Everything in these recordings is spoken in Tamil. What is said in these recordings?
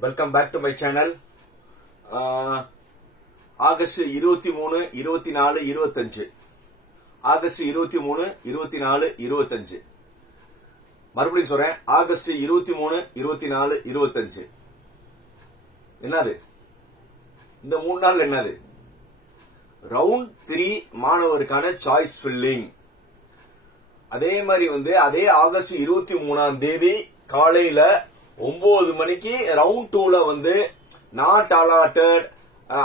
Welcome back to my channel. August 23, 24, 25. August 23, 24, 25. மறுபடியும் சொல்றேன், ஆகஸ்ட் 23, 24, 25. என்னது இந்த 3 நாள் என்னது? ரவுண்ட் 3 மாணவருக்கான சாய்ஸ் ஃபில்லிங். அதே மாதிரி அதே ஆகஸ்ட் 23ஆம் தேதி காலையில 9 மணிக்கு ரவுண்ட் 2ல not allotted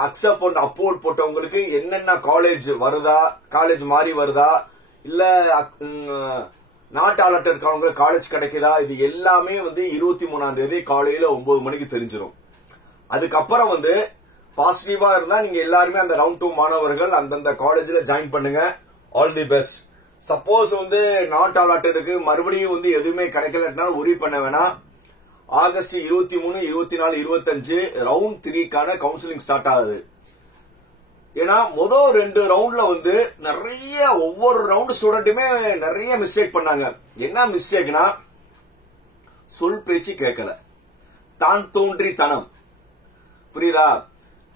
accept and upward போட்டவங்களுக்கு என்னென்ன காலேஜ் வருதா, காலேஜ் மாறி வருதா, இல்ல நாட் அலாட்டட் காலேஜ் கிடைக்குதா, இது எல்லாமே 23ஆம் தேதி காலையில 9 மணிக்கு தெரிஞ்சிடும். அதுக்கப்புறம் பாசிட்டிவா இருந்தா நீங்க எல்லாருமே அந்த ரவுண்ட் 2 மாணவர்கள் அந்தந்த காலேஜ்ல ஜாயின் பண்ணுங்க. All the best. Suppose not அலாட்டடுக்கு மறுபடியும் எதுவுமே கிடைக்கலன்னா ஒரி பண்ண வேணாம். ஆகஸ்ட் 23, 24, 25 ரவுண்ட் 3க்கான கவுன்சிலிங் ஸ்டார்ட் ஆகுது. ஏன்னா முதல் 2 ரவுண்ட்ல நிறைய ஒவ்வொரு ரவுண்ட் ஸ்டூடெண்ட்டுமே நிறைய மிஸ்டேக் பண்ணாங்க. என்ன மிஸ்டேக்னா, சொல் பேச்சு கேட்கல, தான் தோன்றித்தனம். புரியுதா?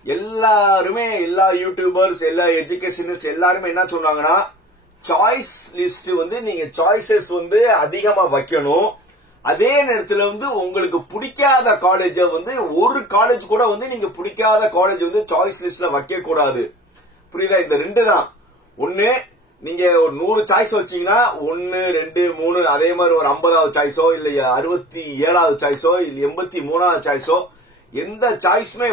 எல்லாருமே, எல்லா யூடியூபர்ஸ், எல்லா எஜுகேஷனிஸ்ட் எல்லாருமே என்ன சொன்னாங்கன்னா, சாய்ஸ் லிஸ்ட் நீங்க சாய்ஸஸ் அதிகமா வைக்கணும். அதே நேரத்தில் உங்களுக்கு பிடிக்காத காலேஜ ஒரு காலேஜ் கூட நீங்க பிடிக்காத காலேஜ் சாய்ஸ் லிஸ்ட்ல வைக்க கூடாது. புரியுதா? இந்த 2 தான். ஒண்ணு, நீங்க ஒரு 100 சாய்ஸ் வச்சீங்கன்னா 1, 2, 3 அதே மாதிரி ஒரு 50வது சாய்ஸோ இல்ல 67வது சாய்ஸோ இல்ல 83வது சாய்ஸோ, எந்த சாய்ஸ்மே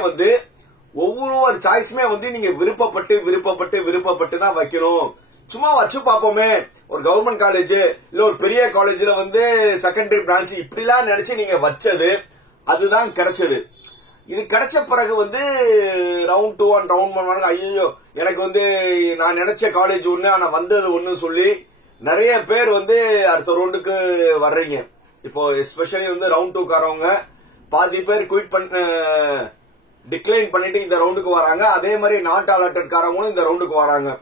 ஒவ்வொரு சாய்ஸ்மே நீங்க விருப்பப்பட்டு தான் வைக்கணும். சும்மா வச்சு பாப்போமே, ஒரு கவர்மெண்ட் காலேஜ் இல்ல ஒரு பெரிய காலேஜ்ல செகண்டரி பிரான்ச் இப்படிலாம் நினைச்சு நீங்க வச்சது அதுதான் கிடைச்சது. இது கிடைச்ச பிறகு ரவுண்ட் 2 அண்ட் ரவுண்ட் 1 ஐயோ எனக்கு நான் நினைச்ச காலேஜ் ஒண்ணு ஆனா வந்தது ஒண்ணு சொல்லி நிறைய பேர் அடுத்த ரவுண்டுக்கு வர்றீங்க. இப்போ எஸ்பெஷலி ரவுண்ட் 2 காரவங்க பாதி பேர் குவிட் பண்ண டிக்ளைன் பண்ணிட்டு இந்த ரவுண்டுக்கு வராங்க. அதே மாதிரி நாட் அலாட்டட் காரவங்களும் இந்த ரவுண்டுக்கு வராங்க.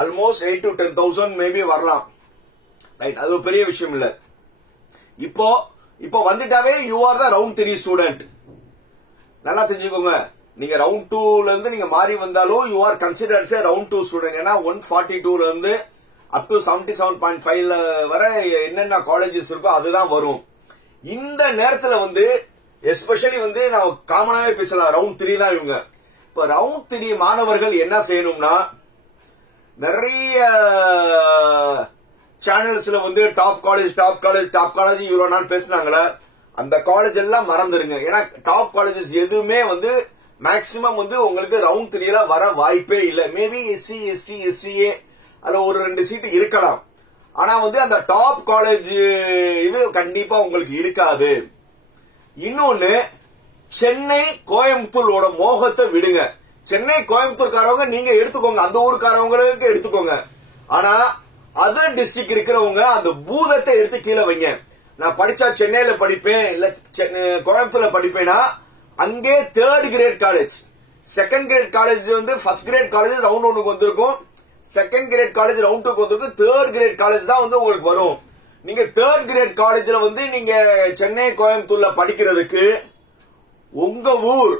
ஆல்மோஸ்ட் 8 to 10,000 மேபி வரலாம். ரைட், அது ஒரு பெரிய விஷயம் இல்ல. இப்போ வந்துட்டாவே you are the round 3 student. நல்லா தெரிஞ்சுக்கோங்க, நீங்க ரவுண்ட் 2ல நீங்க மாறி வந்தாலும் you are considers a round 2 student. ஏன்னா 142ல அப் டு 77.5 வரை என்னென்ன காலேஜஸ் இருக்கோ அதுதான் வரும். இந்த நேரத்துல எஸ்பெஷலி நான் காமனாவே பேசலாம், ரவுண்ட் 3 தான் இவங்க. இப்ப ரவுண்ட் 3 மாணவர்கள் என்ன செய்யணும்னா, நிறைய சேனல்ஸ்ல டாப் காலேஜ் இவ்வளவு நாள் பேசினாங்களே, அந்த காலேஜ் எல்லாம் மறந்துருங்க. ஏன்னா டாப் காலேஜஸ் எதுவுமே மேக்சிமம் உங்களுக்கு ரவுண்ட் 3ல வர வாய்ப்பே இல்லை. மேபி எஸ்சி, எஸ்டி, எஸ்சிஏ அதுல ஒரு 2 சீட்டு இருக்கலாம். ஆனா அந்த டாப் காலேஜ் இது கண்டிப்பா உங்களுக்கு இருக்காது. இன்னொன்னு, சென்னை கோயம்புத்தூரோட மோகத்தை விடுங்க. சென்னை கோயம்புத்தூர்காரவங்க நீங்க எடுத்துக்கோங்க, அந்த ஊருக்காரவங்களுக்கு எடுத்துக்கோங்க. ஆனா அதர் டிஸ்ட்ரிக்ட் இருக்கிறவங்க அந்த பூதத்தை எடுத்து கீழே வைங்க. நான் படிச்சா சென்னையில படிப்பேன் இல்ல கோயம்புத்தூர்ல படிப்பேன்னா அங்கே 3rd grade college, 2nd grade college first grade college round 1க்கு வந்திருக்கும், 2nd கிரேட் காலேஜ் ரவுண்ட் 2க்கு வந்திருக்கும், 3rd கிரேட் காலேஜ் தான் உங்களுக்கு வரும். நீங்க 3rd கிரேட் காலேஜ்ல நீங்க சென்னை கோயம்புத்தூர்ல படிக்கிறதுக்கு உங்க ஊர்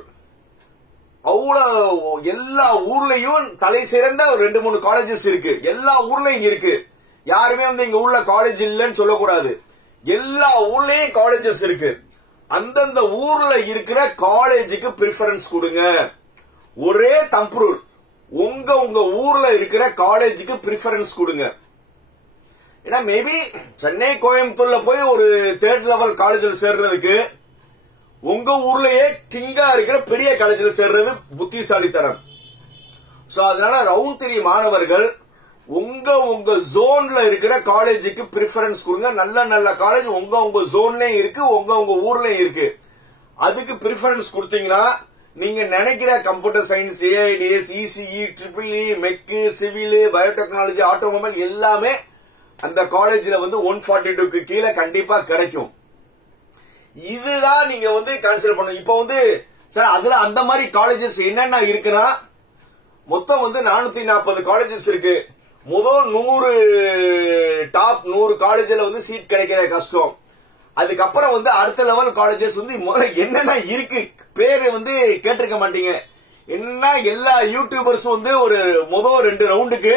அவ்வளவு எல்லா ஊர்லயும் தலை சிறந்த 2-3 காலேஜஸ் இருக்கு. எல்லா ஊர்லயும் இருக்கு. யாருமே இங்க உள்ள காலேஜ் இல்லைன்னு சொல்லக்கூடாது. எல்லா ஊர்லயும் காலேஜஸ் இருக்கு. அந்தந்த ஊர்ல இருக்கிற காலேஜுக்கு பிரிஃபரன்ஸ் கொடுங்க. ஒரே தம்புரூர், உங்க ஊர்ல இருக்கிற காலேஜுக்கு பிரிஃபரன்ஸ் கொடுங்க. ஏன்னா மேபி சென்னை கோயம்புத்தூர்ல போய் ஒரு 3rd லெவல் காலேஜ்ல சேர்றதுக்கு உங்க ஊர்லயே கிங்கா இருக்கிற பெரிய காலேஜ்ல சேர்றது புத்திசாலித்தனம். சோ அதனால ரவுண்ட் 3 மாணவர்கள் உங்க ஜோன்ல இருக்கிற காலேஜுக்கு பிரிஃபரன்ஸ் கொடுங்க. நல்ல காலேஜ் உங்க ஜோன்லயும் இருக்கு, உங்க ஊர்லயும் இருக்கு. அதுக்கு பிரிஃபரன்ஸ் கொடுத்தீங்கன்னா நீங்க நினைக்கிற computer science, AIDS, ECE, triple E, mech, civil, biotechnology, automobile எல்லாமே அந்த காலேஜ்ல 142க்கு கீழே கண்டிப்பா கிடைக்கும். இதுதான் நீங்க கன்சிடர் பண்ணணும். இப்போ சார் அதுல அந்த மாதிரி காலேஜஸ் என்னென்ன இருக்குன்னா, மொத்தம் 440 காலேஜஸ் இருக்கு. முதல் 100 டாப் 100 காலேஜ்ல சீட் கிடைக்கிற கஷ்டம். அதுக்கப்புறம் வந்து அடுத்த லெவல் காலேஜஸ் வந்து முதல்ல என்னென்ன இருக்கு பேரு வந்து கேட்டிருக்க மாட்டீங்க. என்ன எல்லா யூடியூபர்ஸும் வந்து ஒரு முதல் 2 ரவுண்டுக்கு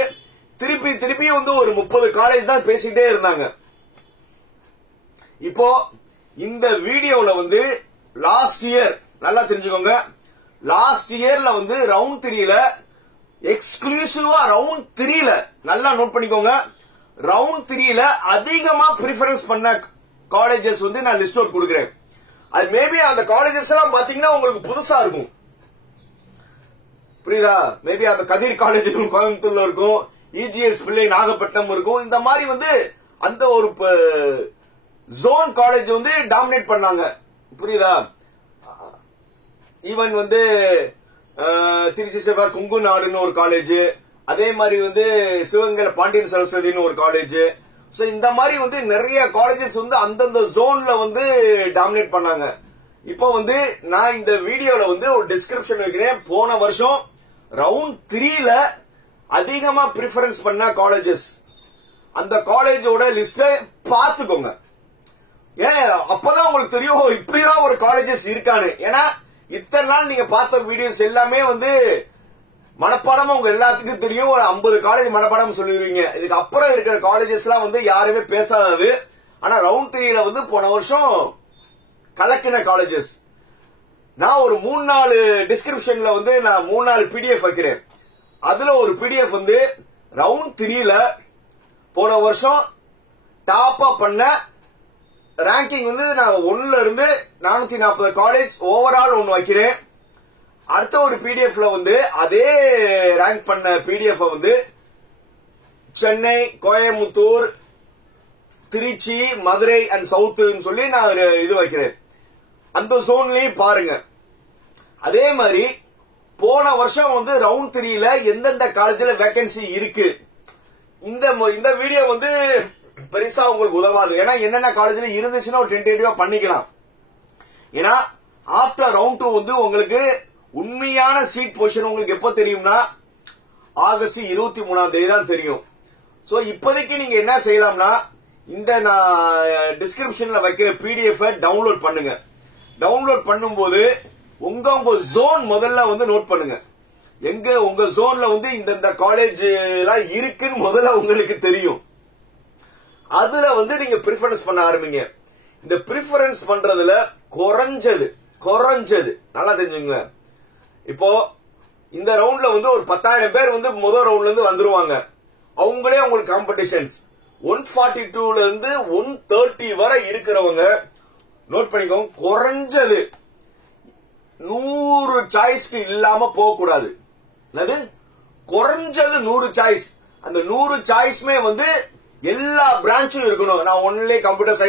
திருப்பி வந்து ஒரு 30 காலேஜ் தான் பேசிட்டே இருந்தாங்க. இப்போ இந்த வீடியோல வந்து லாஸ்ட் இயர் நல்லா தெரிஞ்சுக்கோங்க, லாஸ்ட் இயர்ல வந்து ரவுண்ட் 3ல எக்ஸ்க்ளூசிவா ரவுண்ட் 3ல நல்லா நோட் பண்ணிக்கோங்க, ரவுண்ட் 3ல அதிகமா பிரிஃபரன்ஸ் பண்ண காலேஜஸ் வந்து நான் லிஸ்ட் அவுட் கொடுக்கிறேன். அது மேபி அந்த காலேஜஸ் எல்லாம் பாத்தீங்கன்னா உங்களுக்கு புதுசா இருக்கும், புரியுதா? மேபி அந்த கதிர் காலேஜ் கோயம்புத்தூர்ல இருக்கும், இஜிஎஸ் பிள்ளை நாகப்பட்டினம் இருக்கும். இந்த மாதிரி வந்து அந்த ஒரு ஜோன் காலேஜ் வந்து டாமினேட் பண்ணாங்க, புரியுதா? ஈவன் வந்து திருச்சி செவ்வா குங்கு நாடுன்னு ஒரு காலேஜ், அதே மாதிரி வந்து சிவகங்கை பாண்டியன் சரஸ்வதினு ஒரு காலேஜ். சோ இந்த மாதிரி வந்து நிறைய காலேஜஸ் வந்து அந்தந்த ஜோன்ல வந்து டாமினேட் பண்ணாங்க. இப்போ வந்து நான் இந்த வீடியோல வந்து ஒரு டிஸ்கிரிப்ஷன் வைக்கிறேன். போன வருஷம் ரவுண்ட் 3ல அதிகமா பிரிஃபரன்ஸ் பண்ண காலேஜஸ், அந்த காலேஜோட லிஸ்ட பாத்துக்கோங்க. ஏன் அப்பதான் உங்களுக்கு தெரியும் இப்படிலாம் ஒரு காலேஜஸ் இருக்கானு. ஏன்னா இத்தனை நாள் நீங்க பார்த்த வீடியோஸ் எல்லாமே வந்து மனப்பாடமா உங்க எல்லாத்துக்கும் தெரியும். ஒரு 50 காலேஜ் மனப்பாடம் சொல்லிடுவீங்க. இதுக்கு அப்புறம் இருக்கிற காலேஜஸ் எல்லாம் வந்து யாருமே பேசாதது. ஆனா ரவுண்ட் 3ல வந்து போன வருஷம் கலக்கின காலேஜஸ் நான் ஒரு 3-4 டிஸ்கிரிப்ஷன்ல வந்து நான் 3-4 பிடிஎஃப் வைக்கிறேன். அதுல ஒரு பிடிஎஃப் வந்து ரவுண்ட் 3ல போன வருஷம் டாப்பா பண்ண ரேங்கிங் வந்து நான் 1ல இருந்து 440 காலேஜ் ஓவரால் ஒன்னு வைக்கிறேன். அடுத்த ஒரு பிடிஎஃப்ல வந்து அதே ரேங்க் பண்ண பிடிஎஃப் வந்து சென்னை, கோயம்புத்தூர், திருச்சி, மதுரை அண்ட் சவுத் சொல்லி நான் இது வைக்கிறேன். அந்த ஜோன்லயும் பாருங்க. அதே மாதிரி போன வருஷம் வந்து ரவுண்ட் 3ல எந்தெந்த காலேஜ்ல வேகன்சி இருக்கு, இந்த வீடியோ வந்து பெருசா உங்களுக்கு உதவாது. ஏன்னா என்னென்ன காலேஜ்ல இருந்துச்சுன்னா ஒரு டென்டேட்டிவா பண்ணிக்கலாம். ஏன்னா ஆஃப்டர் ரவுண்ட் 2 வந்து உங்களுக்கு உண்மையான சீட் பொசிஷன் உங்களுக்கு எப்ப தெரியும்னா ஆகஸ்ட் 23ஆம் தேதி தான் தெரியும். சோ இப்போதைக்கு நீங்க என்ன செய்யலாம்னா இந்த நான் டிஸ்கிரிப்ஷன்ல வைக்கிற பிடிஎஃப் டவுன்லோட் பண்ணுங்க. டவுன்லோட் பண்ணும்போது உங்க ஜோன் முதல்ல வந்து நோட் பண்ணுங்க. எங்க உங்க ஜோன்ல வந்து இந்த காலேஜ் எல்லாம் இருக்குன்னு முதல்ல உங்களுக்கு தெரியும். அதுல வந்து நீங்க பிரிஃபரன்ஸ் பண்ண ஆரம்பிங்க. இந்த பிரிஃபரன்ஸ் பண்றதுல குறைஞ்சது நல்லா தெரிஞ்சுங்க. இப்போ இந்த ரவுண்ட்ல வந்து ஒரு 10,000 பேர் வந்து முதல் ரவுண்ட்ல இருந்து வந்துருவாங்க. அவங்களே உங்களுக்கு காம்படிஷன்ஸ் 142ல இருந்து 130 வரை இருக்கிறவங்க நோட் பண்ணிக்கோங்க. குறைஞ்சது 100 சாய்ஸ்க்கு இல்லாம போக கூடாது. என்னது குறைஞ்சது 100 சாய்ஸ். அந்த 100 சாய்ஸ்மே வந்து எல்லா பிரான்ச்சும் இருக்கணும். நான் ஒன்லி கம்ப்யூட்டர்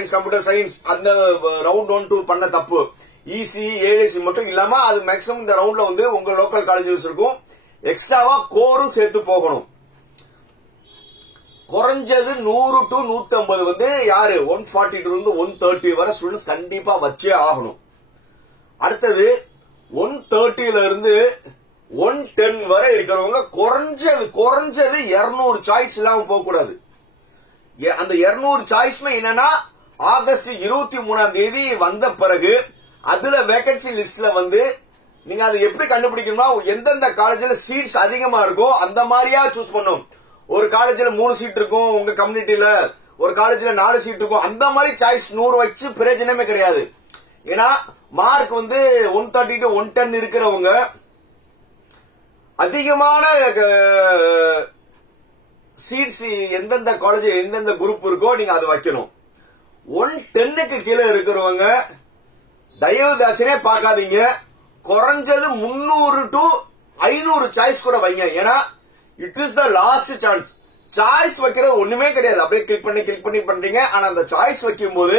சயின்ஸ் அந்த ரவுண்ட் 1, 2 பண்ண தப்பு. இசி ஏஏசி மட்டும் இல்லாம அது மேக்ஸிமம் இந்த ரவுண்ட்ல வந்து உங்க லோக்கல் காலேஜஸ் இருக்கும். எக்ஸ்ட்ராவா கோரும் சேர்த்து போகணும். குறைஞ்சது 100 to 150 வந்து யாரு 142 இருந்து 130 வரை ஸ்டூடெண்ட்ஸ் கண்டிப்பா வச்சே ஆகணும். அடுத்தது 130ல இருந்து 110 வரை இருக்கிறவங்க குறைஞ்சது 200 சாய்ஸ் இல்லாம போக கூடாது. அந்த 200 சாய்ஸ்மே என்னன்னா ஆகஸ்ட் 23ஆம் தேதி வந்த பிறகு அதுல வேகன்சி லிஸ்ட்ல வந்து நீங்க அதை எப்படி கண்டுபிடிக்கணும்னா எந்தெந்த காலேஜ்ல சீட்ஸ் அதிகமா இருக்கோ அந்த மாதிரியா சூஸ் பண்ணும். ஒரு காலேஜ்ல 3 சீட் இருக்கும் உங்க கம்யூனிட்டியில, ஒரு காலேஜ்ல 4 சீட் இருக்கும். அந்த மாதிரி சாய்ஸ் 100 வச்சு பிரயோஜனமே கிடையாது. ஏன்னா மார்க் வந்து 130 to 110 இருக்கிறவங்க அதிகமான சீட்ஸ் எந்தெந்த காலேஜ் எந்தெந்த குரூப் இருக்கோ நீங்க அதை வைக்கணும். 110க்கு கீழே இருக்கிறவங்க தயவுதாச்சனே பார்க்காதீங்க. குறைஞ்சது 300 to 500 சாய்ஸ் கூட வைங்க. ஏன்னா it is the last chance. Choice வைக்கிறது ஒண்ணுமே கிடையாது. அப்படியே கிளிக் பண்ணி பண்றீங்க. ஆனா அந்த சாய்ஸ் வைக்கும் போது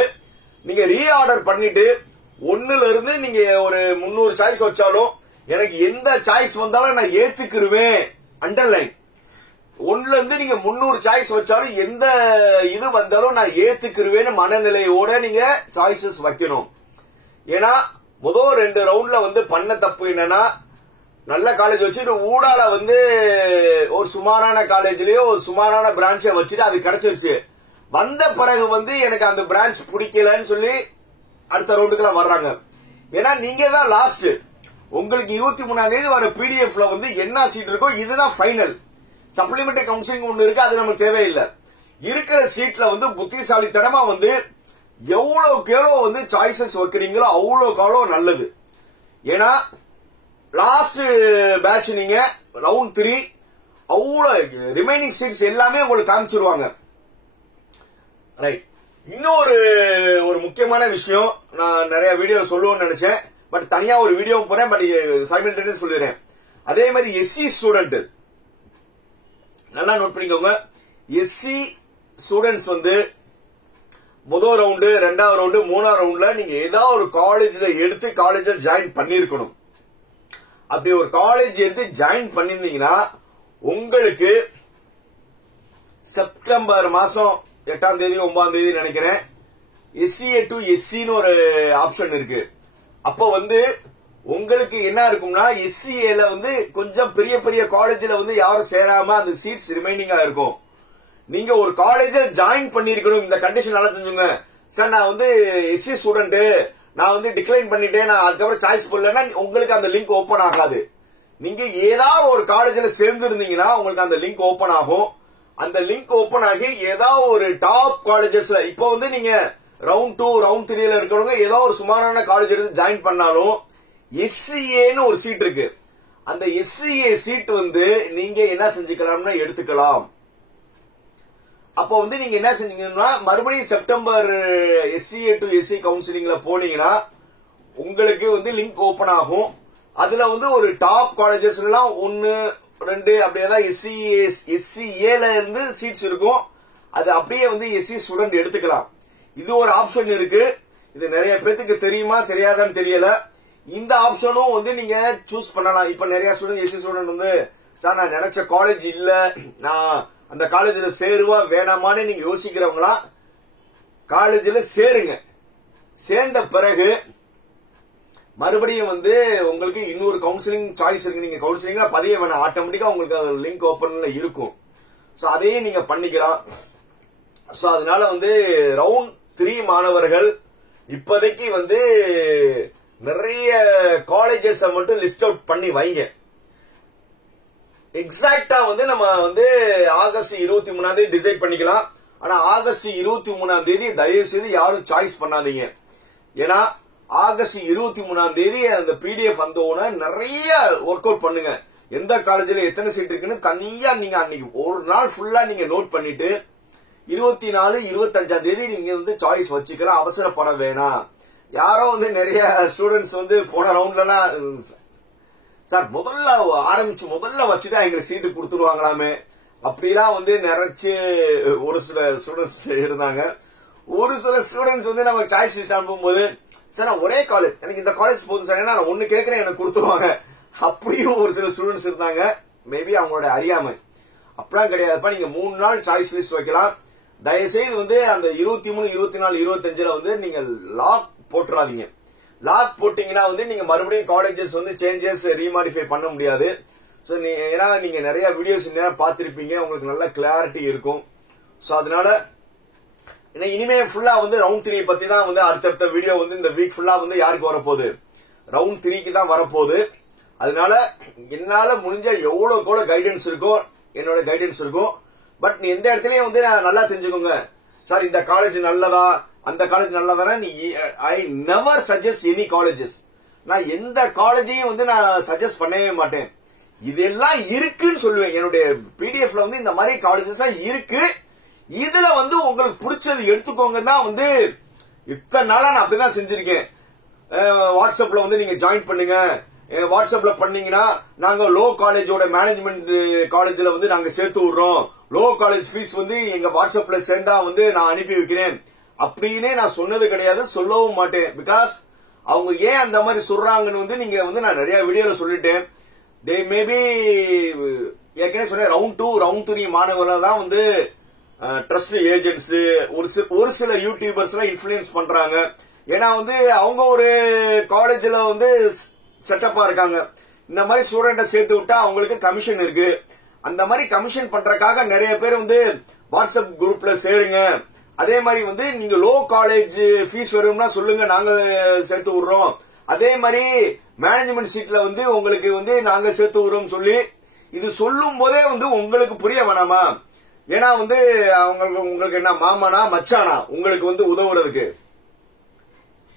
நீங்க ரீஆர்டர் பண்ணிட்டு 1ல இருந்து நீங்க ஒரு 300 சாய்ஸ் வச்சாலும் எனக்கு எந்த சாய்ஸ் வந்தாலும் நான் ஏத்துக்குருவேன். அண்டர்லைன் 1ல இருந்து நீங்க 300 சாய்ஸ் வச்சாலும் எந்த இது வந்தாலும் நான் ஏத்துக்குருவேன்னு மனநிலையோட நீங்க சாய்ஸஸ் வைக்கணும். ஏன்னா முதல் 2 ரவுண்ட்ல வந்து பண்ண தப்பு என்னன்னா நல்ல காலேஜ் வச்சுட்டு ஊடால வந்து ஒரு சுமாரான காலேஜ்லயோ ஒரு சுமாரான பிரான்ச்சை வச்சுட்டு அது கிடைச்சிருச்சு. வந்த பிறகு வந்து எனக்கு அந்த பிரான்ச் பிடிக்கலன்னு சொல்லி அடுத்த ரவுண்டுக்குலாம் வர்றாங்க. ஏன்னா நீங்க தான் லாஸ்ட். உங்களுக்கு 23ஆம் தேதி வர பிடிஎஃப்ல வந்து என்ன சீட் இருக்கோ இதுதான் ஃபைனல். சப்ளிமெண்டரி கவுன்சிலிங் ஒண்ணு இருக்கு, அது நமக்கு தேவையில்லை. இருக்கிற சீட்ல வந்து புத்திசாலித்தனமா வந்து எவ்வளவுக்கு எவ்வளவு வந்து சாய்ஸஸ் வைக்கிறீங்களோ அவ்வளவுக்கு அவ்வளவு நல்லது. ஏன்னா லாஸ்ட் பேட்ச் நீங்க ரவுண்ட் 3 அவ்வளவு ரிமைனிங் சீட்ஸ் எல்லாமே உங்களுக்கு காமிச்சிருவாங்க. ரைட். இன்னொரு முக்கியமான விஷயம் நான் நிறைய வீடியோ சொல்லுவேன்னு நினைச்சேன், பட் தனியா ஒரு வீடியோ போறேன், பட் சைமல்டேனியஸா சொல்லிடுறேன். அதே மாதிரி எஸ்சி ஸ்டூடெண்ட் நல்லா நோட் பண்ணிக்கோங்க. எஸ்சி ஸ்டூடெண்ட்ஸ் வந்து முதல் ரவுண்டு, 2வது ரவுண்டு, 3வது ரவுண்ட்ல நீங்க ஏதாவது ஒரு காலேஜ்ல எடுத்து காலேஜ்ல ஜாயின் பண்ணிருக்கணும். அப்படி ஒரு காலேஜ் எடுத்து ஜாயின் பண்ணிருந்தீங்கன்னா உங்களுக்கு செப்டம்பர் மாசம் 8ஆம் தேதி 9ஆம் தேதி நினைக்கிறேன் SCA to SCன்னு ஒரு ஆப்ஷன் இருக்கு. அப்போ வந்து உங்களுக்கு என்ன இருக்கும்னா SCAல வந்து கொஞ்சம் பெரிய பெரிய காலேஜ்ல வந்து யாரும் சேராம அந்த சீட்ஸ் ரிமைனிங்கா இருக்கும். நீங்க ஒரு காலேஜ்ல ஜாயின் பண்ணிருக்கணும். இந்த கண்டிஷன் நல்லா தெரிஞ்சுங்க. சார் நான் வந்து SC ஸ்டூடெண்ட், நான் வந்து டிக்ளைன் பண்ணிட்டேன், நான் அதுக்கப்புறம் சாய்ஸ் போடலன்னா உங்களுக்கு அந்த லிங்க் ஓபன் ஆகாது. நீங்க ஏதாவது ஒரு காலேஜ்ல சேர்ந்து இருந்தீங்கன்னா உங்களுக்கு அந்த லிங்க் ஓபன் ஆகும். அந்த லிங்க் ஓபன் ஆகி ஏதாவது ஒரு டாப் காலேஜஸ்ல இப்போ வந்து நீங்க ரவுண்ட் 2 ரவுண்ட் 3ல இருக்கிறவங்க ஏதாவது ஒரு சுமாரான காலேஜ் எடுத்து ஜாயின் பண்ணாலும் SCAன்னு ஒரு சீட் இருக்கு. அந்த SCA சீட் வந்து நீங்க என்ன செஞ்சுக்கலாம்னா எடுத்துக்கலாம். அப்போ வந்து நீங்க என்ன செஞ்சீங்கன்னா மறுபடியும் செப்டம்பர் SCA to SC கவுன்சிலிங்ல போனீங்கன்னா உங்களுக்கு வந்து லிங்க் ஓபன் ஆகும். அதுல வந்து ஒரு டாப் காலேஜஸ் எல்லாம் 1 2 அப்படியே SCAல இருந்து சீட்ஸ் இருக்கும். அது அப்படியே வந்து SC ஸ்டூடெண்ட் எடுத்துக்கலாம். இது ஒரு ஆப்ஷன் இருக்கு. இது நிறைய பேருக்கு தெரியுமா தெரியாதான்னு தெரியல. இந்த ஆப்ஷனும் வந்து நீங்க சூஸ் பண்ணலாம். இப்ப நிறைய ஸ்டூடெண்ட் SC ஸ்டூடெண்ட் வந்து சார் நான் நினைச்ச காலேஜ் இல்ல, நான் அந்த காலேஜ்ல சேருவா வேணாமான்னு நீங்க யோசிக்கிறவங்களா காலேஜ்ல சேருங்க. சேர்ந்த பிறகு மறுபடியும் வந்து உங்களுக்கு இன்னொரு கவுன்சிலிங் சாய்ஸ் இருக்கு. நீங்க கவுன்சிலிங்ல பதிய வேணாம், ஆட்டோமேட்டிக்கா உங்களுக்கு லிங்க் ஓபன்ல இருக்கும். சோ அதையும் நீங்க பண்ணிக்கலாம். சோ அதனால வந்து ரவுண்ட் 3 மாணவர்கள் இப்போதைக்கு வந்து நிறைய காலேஜஸ் மட்டும் லிஸ்ட் அவுட் பண்ணி வைங்க. எக்ஸாக்டா வந்து நம்ம வந்து ஆகஸ்ட் 23ஆம் தேதி டிசைட் பண்ணிக்கலாம். ஆனா ஆகஸ்ட் 23ஆம் தேதி தயவு செய்து யாரும் சாய்ஸ் பண்ணாதீங்க. ஏன்னா ஆகஸ்ட் 23ஆம் தேதி அந்த PDF வந்தோடனே நிறைய ஒர்க் அவுட் பண்ணுங்க. எந்த காலேஜ்ல எத்தனை சீட் இருக்குன்னு தனியா நீங்க அன்னைக்கு ஒரு நாள் ஃபுல்லா நீங்க நோட் பண்ணிட்டு 24 25ஆம் தேதி நீங்க வந்து சாய்ஸ் வச்சுக்கலாம். அவசரப்பட வேணாம். யாரோ வந்து நிறைய ஸ்டூடெண்ட்ஸ் வந்து போன ரவுண்ட்லாம் சார் முதல்ல ஆரம்பிச்சு முதல்ல வச்சுட்டா எங்களுக்கு சீட்டு கொடுத்துருவாங்களாமே அப்படிலாம் வந்து நிறைச்சு ஒரு சில ஸ்டூடெண்ட்ஸ் இருந்தாங்க. ஒரு சில ஸ்டூடெண்ட்ஸ் வந்து நம்ம சாய்ஸ் லிஸ்ட் அனுப்பும்போது சார் நான் ஒரே காலேஜ், எனக்கு இந்த காலேஜ் போதும் சார், நான் ஒன்னு கேட்கிறேன் எனக்கு கொடுத்துருவாங்க அப்படியும் ஒரு சில ஸ்டூடெண்ட்ஸ் இருந்தாங்க. மேபி அவங்களோட அறியாமை. அப்படிலாம் கிடையாதுப்பா. நீங்க 3 நாள் சாய்ஸ் லிஸ்ட் வைக்கலாம். தயவுசெய்து வந்து அந்த 23 24 25ல வந்து நீங்க லாக் போட்டுறாதீங்க. லாக் போட்டீங்கன்னா வந்து நீங்க மறுபடியும் காலேஜஸ் வந்து சேஞ்சஸ் ரீமாடிஃபை பண்ண முடியாது. சோ ஏன்னா நீங்க நிறைய வீடியோஸ் பார்த்திருப்பீங்க, உங்களுக்கு நல்ல கிளாரிட்டி இருக்கும். சோ அதனால இனிமே ஃபுல்லா வந்து ரவுண்ட் 3 பத்தி தான் வந்து அடுத்தடுத்த வீடியோ வந்து இந்த வீக் ஃபுல்லா வந்து யாருக்கு வரப்போகுது, ரவுண்ட் 3க்கு தான் வரப்போகுது. அதனால என்னால முடிஞ்ச எவ்வளவு கைடன்ஸ் இருக்கும், என்னோட கைடன்ஸ் இருக்கும். பட் நீ எந்த இடத்துலயும் வந்து நல்லா தெரிஞ்சுக்கோங்க, சார் இந்த காலேஜ் நல்லதா அந்த காலேஜ் நல்லதானா, நீ I never suggest any colleges. நான் எந்த காலேஜையும் வந்து நான் சஜஸ்ட் பண்ணவே மாட்டேன். இதெல்லாம் இருக்குன்னு சொல்லுவேன். என்னுடைய PDFல வந்து இந்த மாதிரி காலேஜஸ் இருக்கு, இதுல வந்து உங்களுக்கு பிடிச்சது எடுத்துக்கோங்க தான் வந்து இத்தனை நாளா நான் அப்படிதான் செஞ்சிருக்கேன். வாட்ஸ்அப்ல வந்து நீங்க ஜாயின் பண்ணுங்க. வாட்ஸ்அப்ல பண்ணீங்கன்னா நாங்க லோ காலேஜோட மேனேஜ்மெண்ட் காலேஜ்ல வந்து நாங்க சேர்த்து விடுறோம். லோ காலேஜ் ஃபீஸ் வந்து எங்க வாட்ஸ்அப்ல சேர்ந்தா வந்து நான் அனுப்பி வைக்கிறேன் அப்படின்னே நான் சொன்னது கிடையாது, சொல்லவும் மாட்டேன். பிகாஸ் அவங்க ஏன் அந்த மாதிரி சொல்றாங்கன்னு வந்து நீங்க வந்து நான் நிறைய வீடியோல சொல்லிட்டேன். தே மேபி ஏற்கனவே சொன்னேன், ரவுண்ட் 2 ரவுண்ட் 3 மாணவர்கள் தான் வந்து ட்ரஸ்ட் ஏஜென்ட்ஸ் ஒரு சில யூடியூபர்ஸ் எல்லாம் இன்ஃபுளுன்ஸ் பண்றாங்க. ஏன்னா வந்து அவங்க ஒரு காலேஜ்ல வந்து செட்டப்பா இருக்காங்க. இந்த மாதிரி ஸ்டூடெண்ட சேர்த்து விட்டா அவங்களுக்கு கமிஷன் இருக்கு. அந்த மாதிரி கமிஷன் பண்றதுக்காக நிறைய பேர் வந்து வாட்ஸ்அப் குரூப்ல சேருங்க, அதே மாதிரி வந்து நீங்க லோ காலேஜ் ஃபீஸ் வரும்னா சொல்லுங்க, நாங்க சேர்த்து விடுறோம். அதே மாதிரி மேனேஜ்மெண்ட் சீட்ல வந்து உங்களுக்கு வந்து நாங்க சேர்த்து விடுறோம் சொல்லி இது சொல்லும் போதே வந்து உங்களுக்கு புரிய வேணாமா? ஏன்னா வந்து உங்களுக்கு என்ன மாமனா மச்சானா உங்களுக்கு வந்து உதவுறதுக்கு?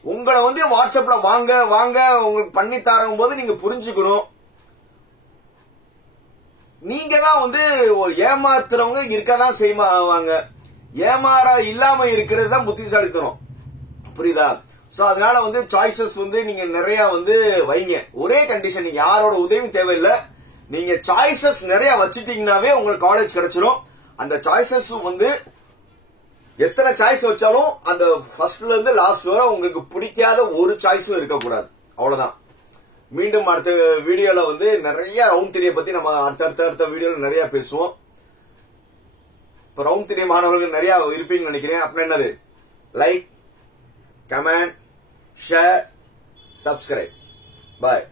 உங்களை வந்து வாட்ஸ்அப்ல வாங்க வாங்க உங்களுக்கு பண்ணி தரும் போது நீங்க புரிஞ்சுக்கணும். நீங்க தான் வந்து ஒரு ஏமாத்துறவங்க இருக்கதான் செய்வாங்க. ஏமாறா இல்லாம இருக்கிறது தான் புத்திசாலித்தனம். புரியுதா? சோ அதனால வந்து சாய்ஸஸ் வந்து நீங்க நிறைய வந்து வைங்க. ஒரே கண்டிஷன், நீங்க யாரோட உதவியும் தேவையில்லை. நீங்க சாய்ஸஸ் நிறைய வச்சுட்டீங்கன்னாவே உங்களுக்கு காலேஜ் கிடைச்சிடும். அந்த சாய்ஸஸ் வந்து எத்தனை சாய்ஸ் வச்சாலும் அந்த ஃபர்ஸ்ட்ல இருந்து லாஸ்ட் வரை உங்களுக்கு பிடிக்காத ஒரு சாய்ஸும் இருக்கக்கூடாது. அவ்வளவுதான். மீண்டும் அடுத்த வீடியோல வந்து நிறைய ரவுண்ட் தியரியை பத்தி நம்ம அடுத்த வீடியோல நிறைய பேசுவோம். இப்ப ரவுண்ட் தியரி மாணவர்கள் நிறைய இருப்பீங்கன்னு நினைக்கிறேன். அப்படின்னா என்னது? Like, comment, share, subscribe. பாய்.